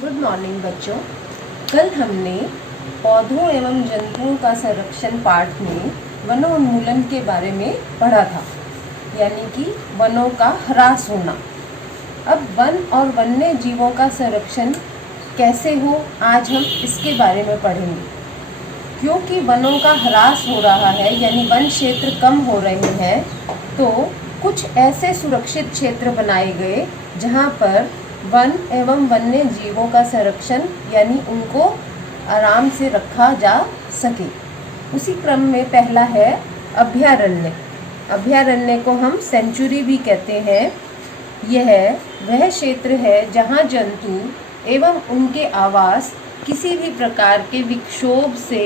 Good morning बच्चों। कल हमने पौधों एवं जंतुओं का संरक्षण पाठ में वनोन्मूलन के बारे में पढ़ा था, यानी कि वनों का ह्रास होना। अब वन और वन्य जीवों का संरक्षण कैसे हो, आज हम इसके बारे में पढ़ेंगे। क्योंकि वनों का ह्रास हो रहा है, यानी वन क्षेत्र कम हो रहे हैं, तो कुछ ऐसे सुरक्षित क्षेत्र बनाए गए जहाँ पर वन एवं वन्य जीवों का संरक्षण यानी उनको आराम से रखा जा सके। उसी क्रम में पहला है अभयारण्य। अभयारण्य को हम सेंचुरी भी कहते हैं। यह वह क्षेत्र है जहाँ जंतु एवं उनके आवास किसी भी प्रकार के विक्षोभ से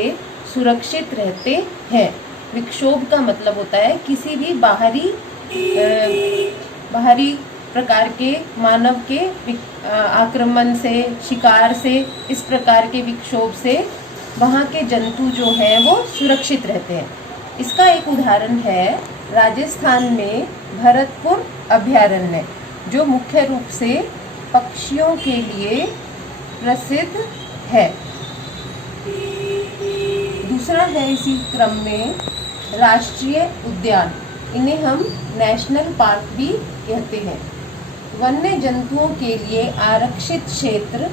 सुरक्षित रहते हैं। विक्षोभ का मतलब होता है किसी भी बाहरी प्रकार के मानव के आक्रमण से, शिकार से, इस प्रकार के विक्षोभ से वहाँ के जंतु जो हैं वो सुरक्षित रहते हैं। इसका एक उदाहरण है राजस्थान में भरतपुर अभयारण्य, जो मुख्य रूप से पक्षियों के लिए प्रसिद्ध है। दूसरा है इसी क्रम में राष्ट्रीय उद्यान। इन्हें हम नेशनल पार्क भी कहते हैं। वन्य जंतुओं के लिए आरक्षित क्षेत्र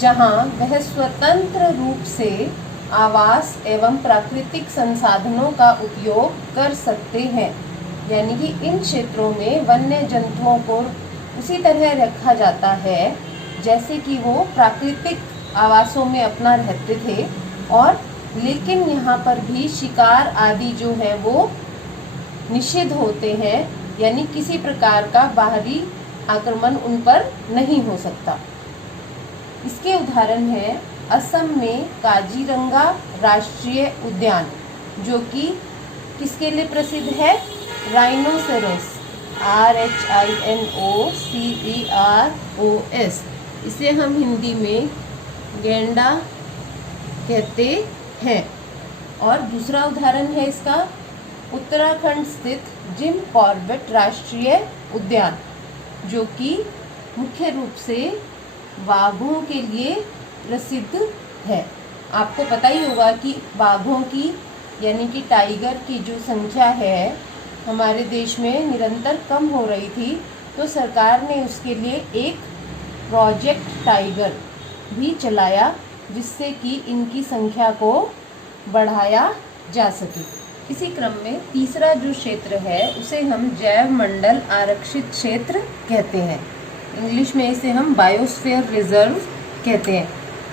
जहां वह स्वतंत्र रूप से आवास एवं प्राकृतिक संसाधनों का उपयोग कर सकते हैं, यानी कि इन क्षेत्रों में वन्य जंतुओं को उसी तरह रखा जाता है जैसे कि वो प्राकृतिक आवासों में अपना रहते थे, और लेकिन यहाँ पर भी शिकार आदि जो है वो निषिद्ध होते हैं, यानी किसी प्रकार का बाहरी आक्रमण उन पर नहीं हो सकता। इसके उदाहरण है असम में काजीरंगा राष्ट्रीय उद्यान, जो कि किसके लिए प्रसिद्ध है? Rhinoceros, RHINOCEROS। इसे हम हिंदी में गैंडा कहते हैं। और दूसरा उदाहरण है इसका उत्तराखंड स्थित जिम कॉर्बेट राष्ट्रीय उद्यान, जो कि मुख्य रूप से बाघों के लिए प्रसिद्ध है। आपको पता ही होगा कि बाघों की यानी कि टाइगर की जो संख्या है हमारे देश में निरंतर कम हो रही थी, तो सरकार ने उसके लिए एक प्रोजेक्ट टाइगर भी चलाया, जिससे कि इनकी संख्या को बढ़ाया जा सके। इसी क्रम में तीसरा जो क्षेत्र है उसे हम जैव मंडल आरक्षित क्षेत्र कहते हैं। इंग्लिश में इसे हम बायोस्फीयर रिजर्व कहते हैं।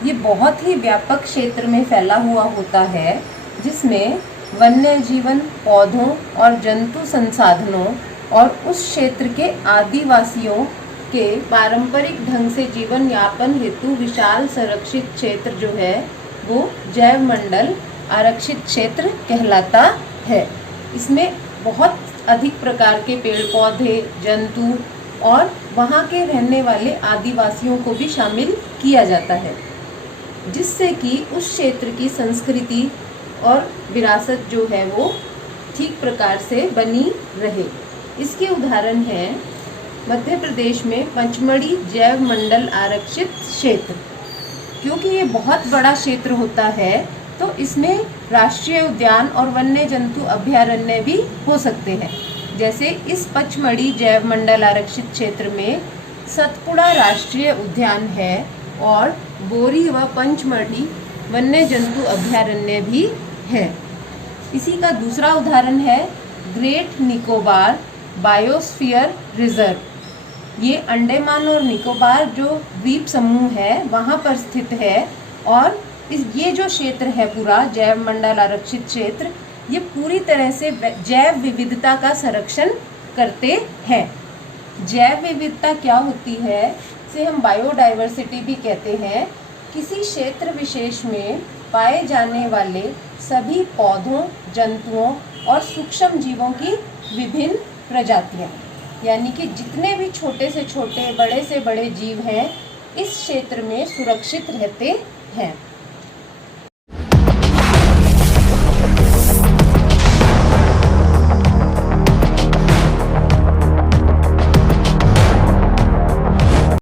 ये बहुत ही व्यापक क्षेत्र में फैला हुआ होता है, जिसमें वन्य जीवन, पौधों और जंतु संसाधनों और उस क्षेत्र के आदिवासियों के पारंपरिक ढंग से जीवन यापन हेतु विशाल संरक्षित क्षेत्र जो है वो जैव मंडल आरक्षित क्षेत्र कहलाता है। इसमें बहुत अधिक प्रकार के पेड़ पौधे, जंतु और वहाँ के रहने वाले आदिवासियों को भी शामिल किया जाता है, जिससे कि उस क्षेत्र की संस्कृति और विरासत जो है वो ठीक प्रकार से बनी रहे। इसके उदाहरण हैं मध्य प्रदेश में पचमढ़ी जैव मंडल आरक्षित क्षेत्र। क्योंकि ये बहुत बड़ा क्षेत्र होता है, तो इसमें राष्ट्रीय उद्यान और वन्य जंतु अभयारण्य भी हो सकते हैं। जैसे इस पचमढ़ी जैव मंडल आरक्षित क्षेत्र में सतपुड़ा राष्ट्रीय उद्यान है और बोरी व पंचमढ़ी वन्य जंतु अभयारण्य भी है। इसी का दूसरा उदाहरण है ग्रेट निकोबार बायोस्फीयर रिजर्व। ये अंडमान और निकोबार जो द्वीप समूह है वहाँ पर स्थित है, और ये जो क्षेत्र है पूरा जैव मंडल आरक्षित क्षेत्र, ये पूरी तरह से जैव विविधता का संरक्षण करते हैं। जैव विविधता क्या होती है, इसे हम बायोडाइवर्सिटी भी कहते हैं। किसी क्षेत्र विशेष में पाए जाने वाले सभी पौधों, जंतुओं और सूक्ष्म जीवों की विभिन्न प्रजातियां, यानी कि जितने भी छोटे से छोटे, बड़े से बड़े जीव हैं इस क्षेत्र में सुरक्षित रहते हैं।